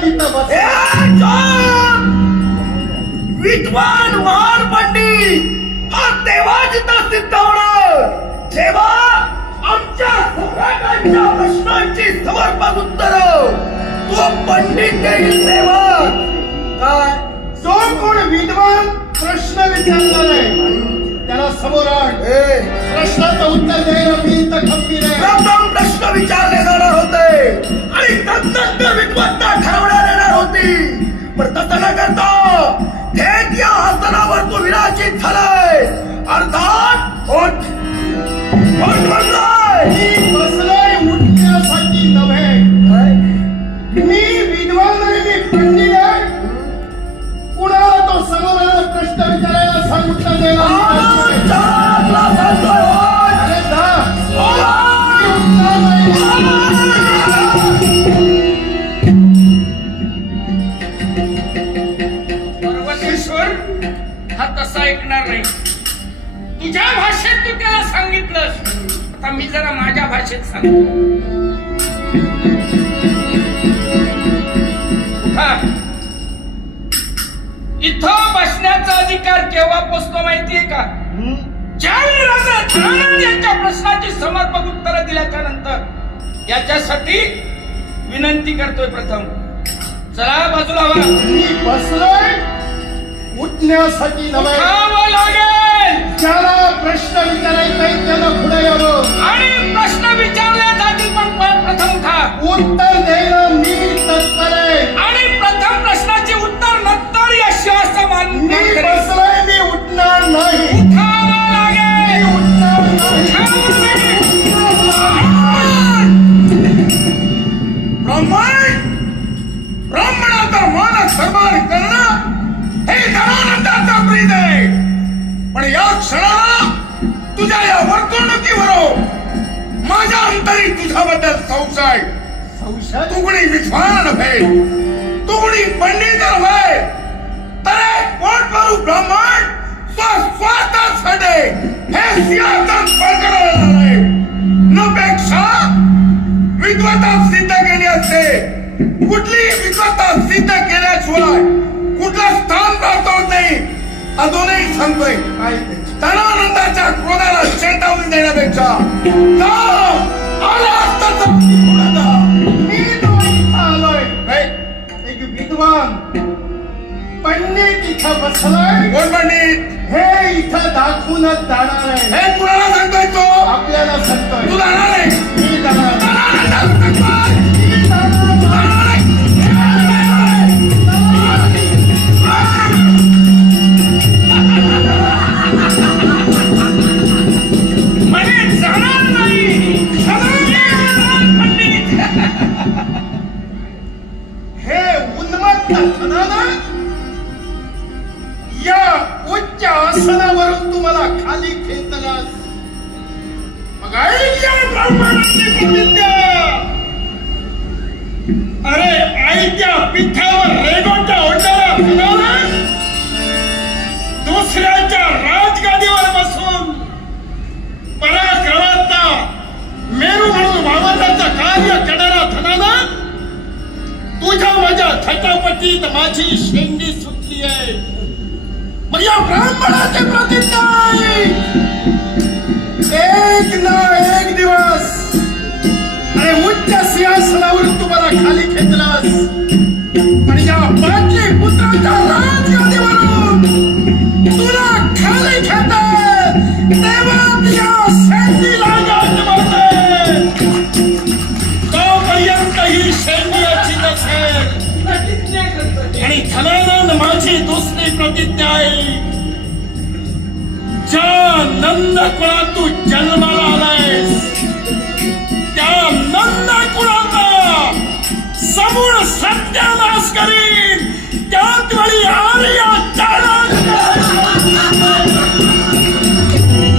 चुप! विद्वान महान पंडित हा तेव्हा जिथं सिद्ध होणार जेव्हा आमच्या सम्राटांच्या प्रश्नांची समर्पक उत्तर. तो पंडित देईल तेव्हा काय? जो कोण विद्वान प्रश्न विचारणार आहे त्याला समोर आण. प्रश्नाचं उत्तर द्यायला हा तसा ऐकणार नाही. तुझ्या भाषेत तू त्याला सांगितलंस. आता मी जरा माझ्या भाषेत सांगतो. इथं बसण्याचा अधिकार केव्हा पोचतो माहितीये का? यांच्या प्रश्नाची समर्पक उत्तरं दिल्याच्या नंतर याच्यासाठी विनंती करतोय प्रथम. चला बाजूला उठण्यासाठी या क्षणाला तुझ्या या वर्तणुकीवर माझ्या अंतरी तुझ्याबद्दल संशय संशय? तू कुणी विद्वान नव्हे तू कुणी पंडित नव्हे तर एक पोट भरू ब्राह्मण स्वस्वार्थासाठी हे सिंहासन पळकडायला आलंय न पेक्षा विद्वता सिद्ध केली असते. कुठली विद्वता सिद्ध केल्याशिवाय कुठलं स्थान प्राप्त होत नाही. अजूनही सांगतोय ते? तणानंदाच्या क्रोधाला चेतावणी देण्यापेक्षा आला. मी तो आलोय? एक विद्वान पंडित इथं बसलाय कोण पंडित हे इथं दाखवूनच जाणार आहे हे कुणाला सांगतोय तो आपल्याला तू सांगतोय जाणार आहे मी जाणार उन्मत्त या उच्च आसनावरून तुम्हाला खाली खेचलास मग ऐक या ब्राह्मणाची प्रतिज्ञा. अरे आईच्या पिठावर रेगोटा छत्रपतीत शेंडी सुटली आहे. मग या ब्राह्मणाची प्रतिज्ञा एक ना एक दिवस. अरे उच्च सिंहासनावर तुम्हाला खाली खेचलास. आणि या पाचवी पुत्राच्या राजगादीवरून तुला खाली खेचल माझी दुसरी प्रतिज्ञा आहे. ज्या नंद कुळात तू जन्माला आलायस त्या नंद कुळाचा समूळ सत्यानाश करीन. त्याच वेळी आर्या